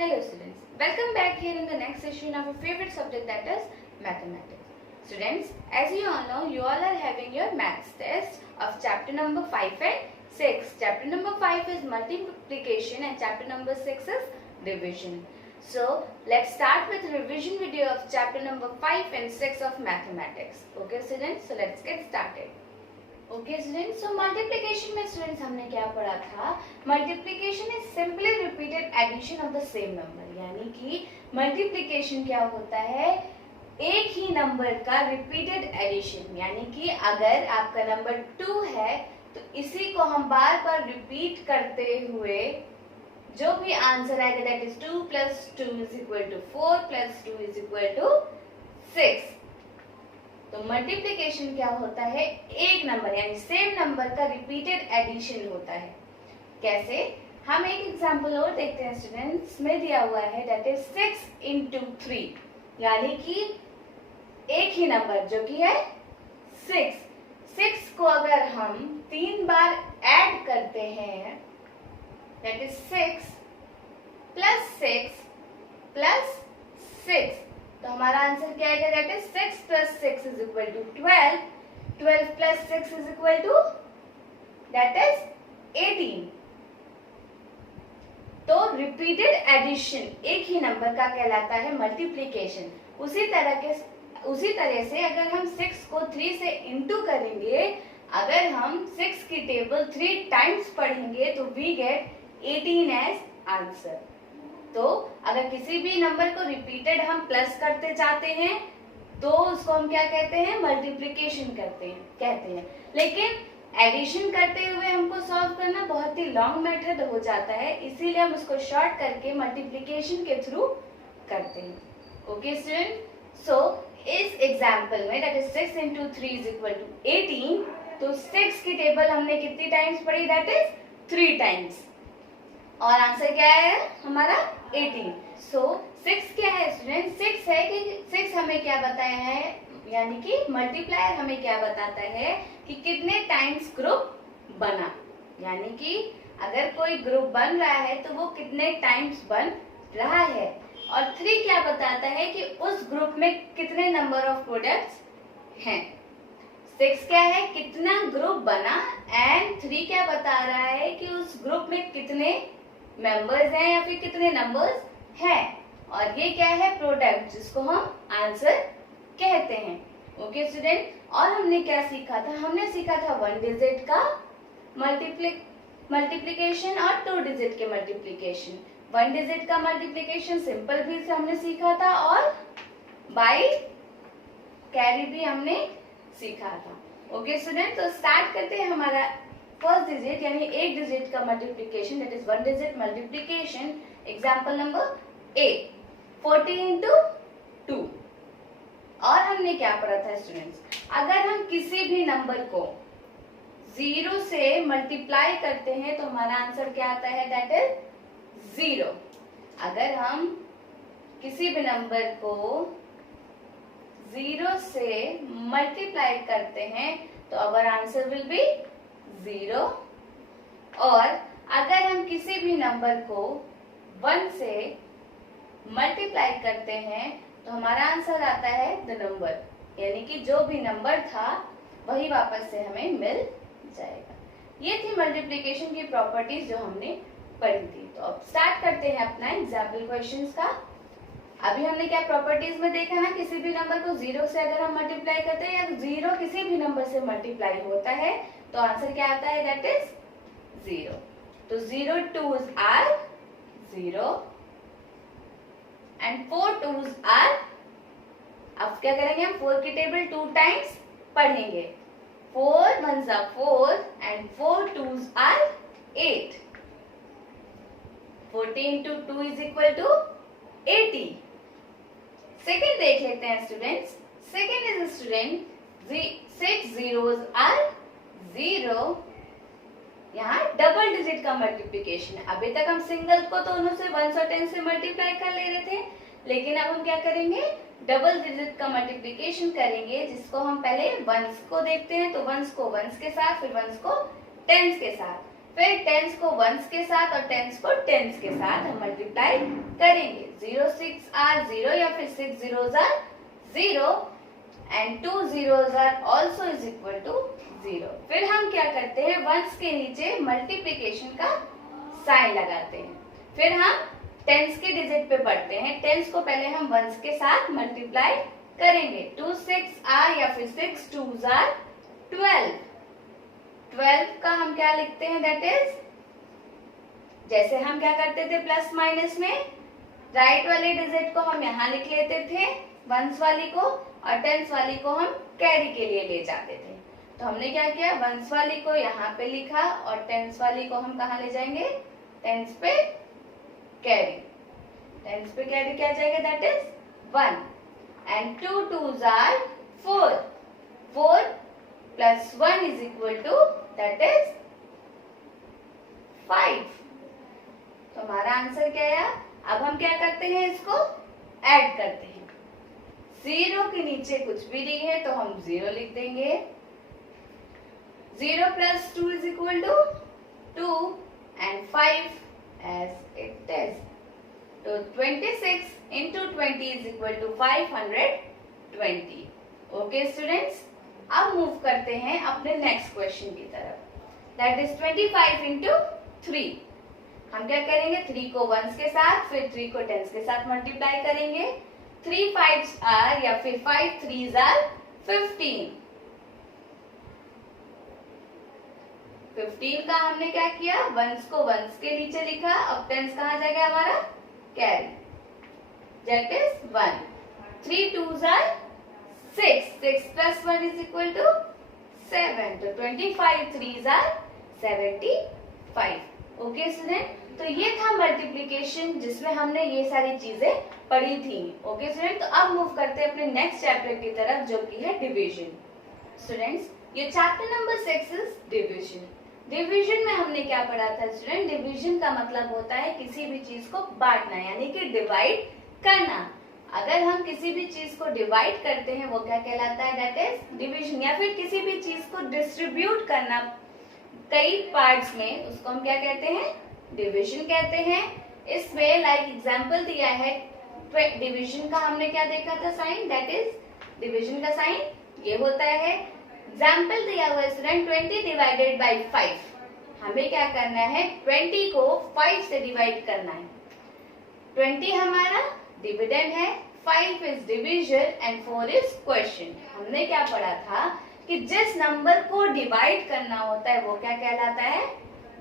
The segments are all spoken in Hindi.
Hello students, welcome back here in the next session of our favorite subject, that is mathematics. Students, as you all know, you all are having your maths test of chapter number 5 and 6. Chapter number 5 is multiplication and chapter number 6 is division. So, let's start with revision video of chapter number 5 and 6 of mathematics. Okay students, so let's get started. Okay students, so multiplication में स्टूडेंट्स हमने क्या पढ़ा था? Multiplication is simply repeated addition of the same number, यानी कि मल्टीप्लिकेशन क्या होता है? एक ही नंबर का रिपीटेड एडिशन, यानी कि अगर आपका नंबर 2 है तो इसी को हम बार बार रिपीट करते हुए जो भी आंसर आएगा, दैट इज 2 + 2 = 4 + 2 = 6. तो मल्टीप्लिकेशन क्या होता है? एक नंबर यानी सेम नंबर का रिपीटेड एडिशन होता है. कैसे? हम एक एग्जांपल और देखते हैं स्टूडेंट्स. में दिया हुआ है दैट इज 6 × 3, यानी कि एक ही नंबर जो कि है 6 को अगर हम 3 बार ऐड करते हैं, दैट इज 6 + 6 + 6, तो हमारा आंसर क्या आएगा? That is 6 + 6 = 12. 12 + 6 = that is 18. तो रिपीटेड एडिशन एक ही नंबर का कहलाता है मल्टीप्लिकेशन. उसी तरह से अगर हम 6 को 3 से इंटू करेंगे, अगर हम 6 की टेबल 3 टाइम्स पढ़ेंगे तो वी गेट 18 एज आंसर. तो अगर किसी भी नंबर को रिपीटेड हम प्लस करते जाते हैं तो उसको हम क्या कहते हैं? मल्टीप्लिकेशन कहते हैं. लेकिन एडिशन करते हुए हमको सॉल्व करना बहुत ही लॉन्ग मेथड हो जाता है, इसीलिए हम उसको शॉर्ट करके मल्टीप्लिकेशन के थ्रू करते हैं. ओके स्टूडेंट, सो इस एग्जांपल में दैट इज 6 × 3 = 18. तो 6 की टेबल हमने कितनी टाइम्स पढ़ी? दैट इज 3 टाइम्स, और आंसर क्या है हमारा? 18. सो 6 क्या है स्टूडेंट? 6 है कि 6 हमें क्या बताया है, यानी कि मल्टीप्लायर हमें क्या बताता है कि कितने टाइम्स ग्रुप बना, यानी कि अगर कोई ग्रुप बन रहा है तो वो कितने टाइम्स बन रहा है. और 3 क्या बताता है कि उस ग्रुप में कितने नंबर ऑफ प्रोडक्ट्स हैं. 6 क्या है? कितना ग्रुप बना, एंड 3 क्या बता रहा है कि उस ग्रुप में कितने मेंबर्स हैं या फिर कितने नंबर्स हैं. और ये क्या है? प्रोडक्ट, जिसको हम आंसर कहते हैं. ओके स्टूडेंट, और हमने क्या सीखा था? हमने सीखा था 1 डिजिट का मल्टीप्लिकेशन और 2 डिजिट के मल्टीप्लिकेशन. 1 डिजिट का मल्टीप्लिकेशन सिंपल भी से हमने सीखा था और बाय कैरी भी हमने सीखा था. ओके स्टूडेंट, तो स्टार्ट करते हैं हमारा फर्स्ट डिजिट यानी एक डिजिट का multiplication, that is 1 digit multiplication. Example number 8, 40 × 2. और हमने क्या पढ़ा था स्टूडेंट्स? अगर हम किसी भी नंबर को 0 से मल्टीप्लाई करते हैं तो हमारा आंसर क्या आता है? That is 0. अगर हम किसी भी नंबर को 0 से मल्टीप्लाई करते हैं तो अवर आंसर विल बी 0. और अगर हम किसी भी नंबर को 1 से मल्टीप्लाई करते हैं तो हमारा आंसर आता है द नंबर, यानी कि जो भी नंबर था वही वापस से हमें मिल जाएगा. ये थी मल्टीप्लिकेशन की प्रॉपर्टीज जो हमने पढ़ी थी. तो अब स्टार्ट करते हैं अपना एग्जाम्पल क्वेश्चंस का. अभी हमने क्या प्रॉपर्टीज में देखा ना, किसी भी नंबर को 0 से अगर हम मल्टीप्लाई करते हैं या 0 किसी भी नंबर से मल्टीप्लाई होता है तो आंसर क्या आता है? That is 0. तो 0 2s are 0 and 4 2s are, अब क्या करेंगे हम? 4 की टेबल 2 टाइम्स पढ़ेंगे. 4 1s are 4 and 4 2s are 8. 40 × 2 = 80. Second देख लेते हैं students. Second is student 6 zeros are 0. यहाँ डबल डिजिट का मल्टीप्लिकेशन है. अभी तक हम सिंगल को तो उन्होंने 1 और 10 से मल्टीप्लाई कर ले रहे थे, लेकिन अब हम क्या करेंगे? डबल डिजिट का मल्टीप्लिकेशन करेंगे, जिसको हम पहले वंस को देखते हैं. तो वंस को वंस के साथ, फिर वंस को टेंस के साथ, फिर टेंस को वंस के साथ और टेंस को टेंस के साथ हम मल्टीप्लाई करेंगे. 0 6 आर 0 या फिर 6 zeros are 0 and 2 zeros are also is equal to 0. फिर हम क्या करते हैं, वंस के नीचे मल्टीप्लिकेशन का साइन लगाते हैं. फिर हम टेंस के डिजिट पे पढ़ते हैं. टेंस को पहले हम वंस के साथ मल्टीप्लाई करेंगे. 2 6 आर या फिर 6 2s are 12. 12 का हम क्या लिखते हैं, दैट इज जैसे हम क्या करते थे प्लस माइनस में, राइट वाले डिजिट को हम यहाँ लिख लेते थे वंस वाली को, और टेंस वाली को हम कैरी के लिए ले जाते थे. तो हमने क्या किया, वंस वाली को यहाँ पे लिखा और टेंस वाली को हम कहाँ ले जाएंगे, टेंस पे कैरी. टेंस पे कैरी क्या जाएगा, that is 1 and 2 2s are 4. 4 plus 1 is equal to that is 5. तो हमारा आंसर क्या है. अब हम क्या करते हैं, इसको ऐड करते हैं. 0 के नीचे कुछ भी नहीं है तो हम 0 लिख देंगे. 0 plus 2 is equal to 2 and 5 as it is. तो 26 into 20 is equal to 520. Okay students, अब मूव करते हैं अपने नेक्स्ट क्वेश्चन की तरफ. That is 25 into 3. हम क्या करेंगे, 3 को वंस के साथ फिर 3 को टेंस के साथ मल्टीप्लाई करेंगे. 3 5s are या फिर 5 3s are 15. 15 का हमने क्या किया, वंस को वंस के नीचे लिखा. अब टेंस कहाँ जाएगा हमारा, carry. That is 1. 3 2s are 6. 6 plus 1 is equal to 7. तो 25 3s are 75. ओके स्टूडेंट, तो ये था मल्टीप्लिकेशन जिसमें हमने ये सारी चीजें पढ़ी थी. ओके स्टूडेंट, तो अब मूव करते हैं अपने नेक्स्ट चैप्टर की तरफ जो कि है डिवीजन. स्टूडेंट्स, ये chapter number 6 is division. Division में हमने क्या पढ़ा था स्टूडेंट, डिवीजन का मतलब होता है किसी भी चीज को बांटना, यानी कि डिवाइड करना. अगर हम किसी भी चीज को डिवाइड करते हैं वो क्या कहलाता है, दैट इज डिवीजन. या फिर किसी भी चीज को डिस्ट्रीब्यूट करना कई पार्ट्स में, उसको हम क्या कहते हैं, डिवीजन कहते हैं. इसमें लाइक एग्जांपल दिया है डिवीजन का, हमने क्या देखा था साइन, दैट इज डिवीजन का साइन ये होता है. एग्जाम्पल दिया हुआ है स्टूडेंट 20 डिवाइडेड बाई 5. हमें क्या करना है, 20 को 5 से डिवाइड करना है. 20 हमारा डिविडेंड है, 5 is division and 4 is question. हमने क्या पढ़ा था कि जिस नंबर को डिवाइड करना होता है वो क्या कहलाता है,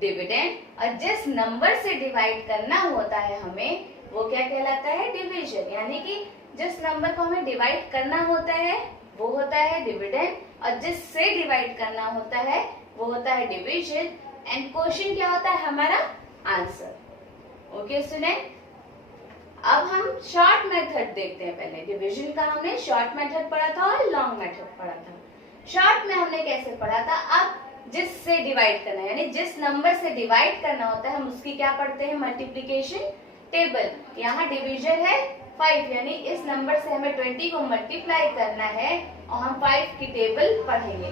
डिविडेंड. और जिस नंबर से डिवाइड करना होता है हमें वो क्या कहलाता है, डिवीजन. यानी कि जिस नंबर को हमें डिवाइड करना होता है वो होता है डिविडेंड, और जिससे डिवाइड करना होता है वो होता है डिवीजन, एंड क्वेश्चन क्या होता है, हमारा आंसर. ओके स्टूडेंट, अब हम शॉर्ट मेथड देखते हैं. पहले डिवीजन का हमने शॉर्ट मेथड पढ़ा था और लॉन्ग मेथड पढ़ा था. शॉर्ट में हमने कैसे पढ़ा था, अब जिससे डिवाइड करना है यानी जिस नंबर से डिवाइड करना होता है हम उसकी क्या पढ़ते हैं, मल्टीप्लिकेशन टेबल. यहाँ डिवीजन है 5, यानी इस नंबर से हमें 20 को मल्टीप्लाई करना है और हम 5 की टेबल पढ़ेंगे.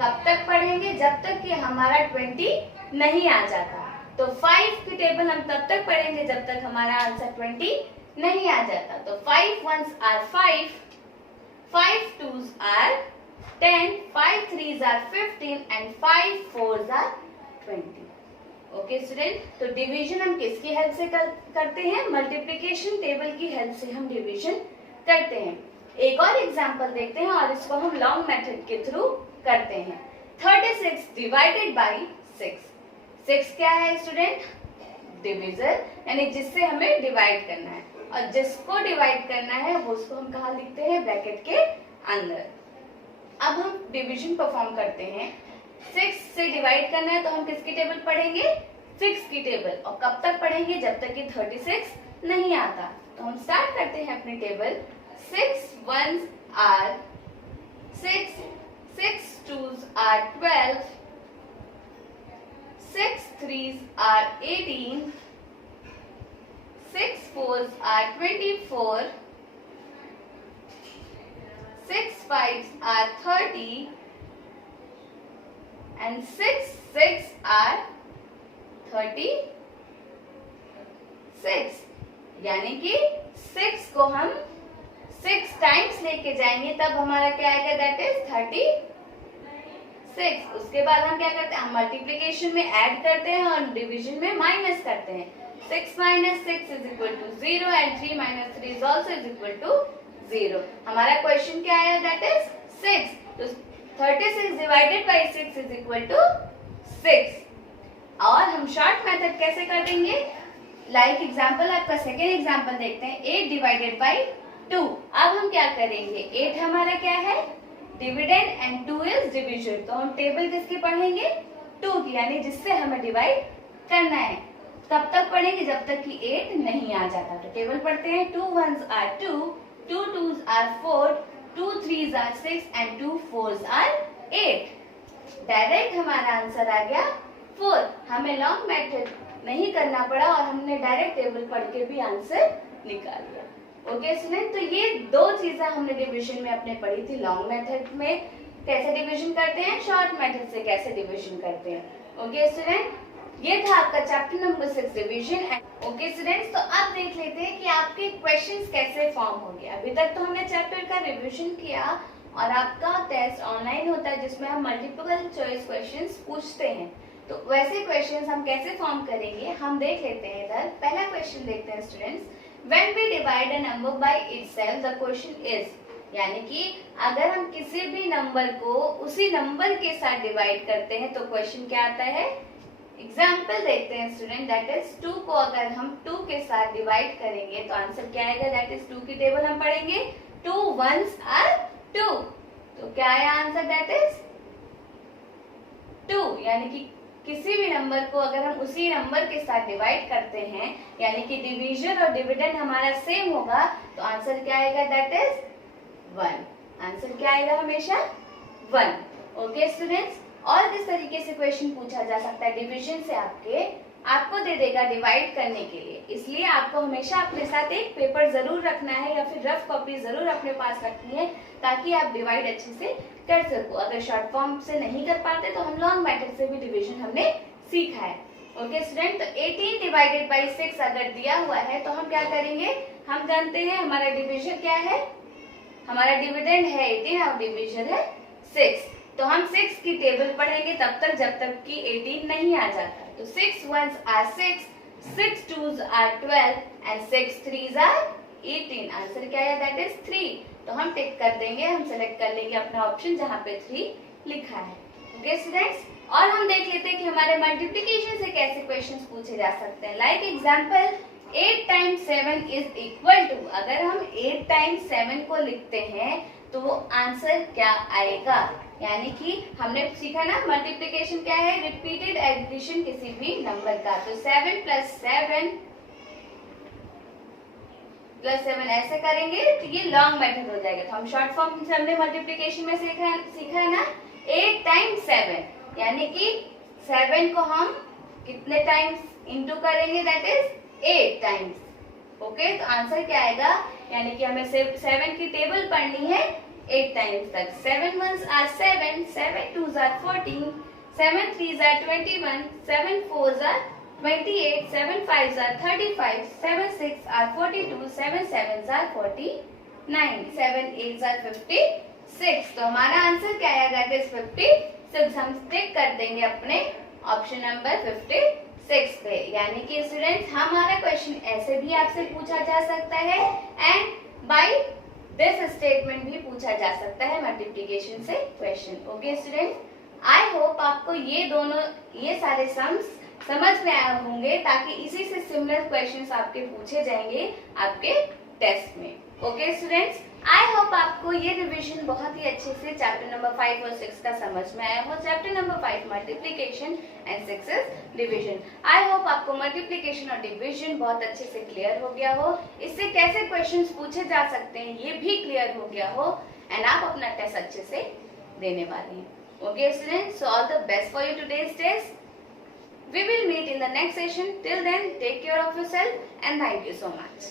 कब तक पढ़ेंगे, जब तक कि हमारा 20 नहीं आ जाता. तो 5 की टेबल हम तब तक पढ़ेंगे जब तक हमारा आंसर 20 नहीं आ जाता. तो 5 1s are 5, 5 2s are 10, 5 3s are 15 and 5 4s are 20. Okay student, तो डिवीजन हम किसकी हेल्प से करते हैं, मल्टीप्लिकेशन टेबल की हेल्प से हम डिवीजन करते हैं. एक और एग्जांपल देखते हैं और इसको हम लॉन्ग मेथड के थ्रू करते हैं. 36 डिवाइडेड बाई 6. 6 क्या है स्टूडेंट, डिविजन, यानी जिससे हमें डिवाइड करना है, और जिसको डिवाइड करना है वो उसको हम कहाँ लिखते हैं, ब्रैकेट के अंदर. अब हम डिवीजन परफॉर्म करते हैं. 6 से डिवाइड करना है तो हम किसकी टेबल पढ़ेंगे, 6 की टेबल. और कब तक पढ़ेंगे, जब तक कि 36 नहीं आता. तो हम स्टार्ट करते हैं अपनी table. 6 1s are 6, 6 2s are 12, 6 3s are 18, 6 4s are 24, 6 5s are 30 and 6 6 are 36, यानी कि 6 को हम 6 टाइम्स लेके जाएंगे तब हमारा क्या आएगा, दैट इज 36। उसके बाद हम क्या करते हैं, हम मल्टीप्लिकेशन में ऐड करते हैं और डिवीजन में माइनस करते हैं। 6 minus 6 is equal to 0 and 3 minus 3 is also is equal to 0। हमारा क्वेश्चन क्या आया, दैट इज 6। तो 36 divided by 6 is equal to 6। और हम शॉर्ट मेथड कैसे कर देंगे, लाइक एग्जाम्पल आपका सेकेंड एग्जाम्पल देखते हैं, 8 divided by 2। अब हम क्या करेंगे, 8 हमारा क्या है, डिविडेंड, एंड 2 इज डिवीजन। तो हम टेबल किसकी पढ़ेंगे, 2 की, यानी जिससे हमें डिवाइड करना है। तब तक पढ़ेंगे जब तक कि 8 नहीं आ जाता। तो टेबल पढ़ते हैं, 2 1s are 2, 2 2s are 4, 2 3s are 6 and 2 4s are 8। Direct हमारा आंसर आ गया 4। हमें लॉन्ग मेथड नहीं करना पड़ा और हमने डायरेक्ट टेबल पढ़ के भी आंसर निकाल लिया। ओके स्टूडेंट, तो ये दो चीजें हमने डिवीजन में अपने पढ़ी थी, लॉन्ग मेथड में कैसे डिवीजन करते हैं, शॉर्ट मेथड से कैसे डिवीजन करते हैं। ओके स्टूडेंट, ये था आपका chapter number 6 division. Okay students, तो अब देख लेते हैं कि आपके क्वेश्चंस कैसे फॉर्म हो गए। अभी तक तो हमने चैप्टर का रिवीजन किया और आपका टेस्ट ऑनलाइन होता है जिसमें हम मल्टीपल चॉइस क्वेश्चंस पूछते हैं। तो वैसे क्वेश्चंस हम कैसे फॉर्म करेंगे हम देख लेते हैं। इधर पहला क्वेश्चन देखते हैं students, when we divide a number by itself the question is, यानी कि अगर हम किसी भी नंबर को उसी नंबर के साथ डिवाइड करते हैं तो क्वेश्चन क्या आता है। एग्जाम्पल देखते हैं स्टूडेंट, दैट इज 2 को अगर हम 2 के साथ डिवाइड करेंगे तो आंसर क्या आएगा, दैट इज 2 की टेबल हम पढ़ेंगे, 2 1s are 2। तो क्या आया आंसर, दैट इज 2। यानी कि किसी भी नंबर को अगर हम उसी नंबर के साथ डिवाइड करते हैं, यानी कि डिवीजन और डिविडेंड हमारा सेम होगा, तो आंसर क्या आएगा, दैट इज 1। आंसर क्या आएगा, हमेशा 1। ओके स्टूडेंट्स, और किस तरीके से क्वेश्चन पूछा जा सकता है डिवीजन से, आपको दे देगा डिवाइड करने के लिए। इसलिए आपको हमेशा अपने साथ एक पेपर जरूर रखना है या फिर रफ कॉपी जरूर अपने पास रखनी है ताकि आप डिवाइड अच्छे से कर सको। अगर शॉर्ट फॉर्म से नहीं कर पाते तो हम लॉन्ग मेथड से भी डिवीजन हमने सीखा है। ओके स्टूडेंट, तो 18 डिवाइडेड बाई 6 अगर दिया हुआ है तो हम क्या करेंगे, हम जानते हैं हमारा डिवीजन क्या है, हमारा डिविडेंड है 18 और डिवीजन है 6। तो हम 6 की टेबल पढ़ेंगे तब तक जब तक कि 18 नहीं आ जाता। तो 6 1s are 6, 6 2s are 12 and 6 3s are 18। Answer क्या है, दैट इज 3। तो हम टिक कर देंगे, हम सेलेक्ट कर लेंगे अपना ऑप्शन जहाँ पे 3 लिखा है। ओके स्टूडेंट्स, और हम देख लेते हैं कि हमारे मल्टीप्लिकेशन से कैसे क्वेश्चंस पूछे जा सकते हैं। Like example 8 times 7 is equal to, अगर हम 8 times 7 को लिखते हैं तो वो आंसर क्या आएगा। यानी कि हमने सीखा ना मल्टीप्लिकेशन क्या है, रिपीटेड एडिशन किसी भी नंबर का। तो 7 + 7 + 7 ऐसे करेंगे तो ये लॉन्ग मेथड हो जाएगा। तो हम शॉर्ट फॉर्म से हमने मल्टीप्लिकेशन में सीखा है ना 8 times 7, यानी कि 7 को हम कितने टाइम्स इंटू करेंगे, दैट इज 8 टाइम्स। ओके, तो आंसर क्या आएगा, यानी कि हमें 7 की टेबल पढ़नी है 8 टाइम्स तक। 7 1s are 7, 7 2s are 14, 7 3s are 21, 7 4s are 28, 7 5s are 35, 7 6 are 42, 7 7s are 49, 7 8s are 56। तो हमारा आंसर क्या आएगा, दैट इज 56। हम टिक कर देंगे अपने ऑप्शन नंबर 56 पे। यानी कि स्टूडेंट्स हमारा क्वेश्चन ऐसे भी आपसे पूछा जा सकता है एंड बाय दिस स्टेटमेंट भी पूछा जा सकता है मल्टीप्लिकेशन से question. Okay students, I hope आपको ये सारे सम्स समझ में आए होंगे ताकि इसी से सिमिलर क्वेश्चंस आपके पूछे जाएंगे आपके टेस्ट में। ओके स्टूडेंट्स, आई होप आपको ये रिवीजन बहुत ही अच्छे से चैप्टर नंबर 5 और 6 का समझ में आया हो। Chapter number 5 multiplication and 6 is division. I hope आपको मल्टीप्लिकेशन और डिवीजन बहुत अच्छे से क्लियर हो गया हो, इससे कैसे क्वेश्चंस पूछे जा सकते हैं ये भी क्लियर हो गया हो एंड आप अपना टेस्ट अच्छे से देने वाले हैं। Okay students, so all the best for you today's test. We will meet in the next session. Till then, take care of yourself and thank you so much.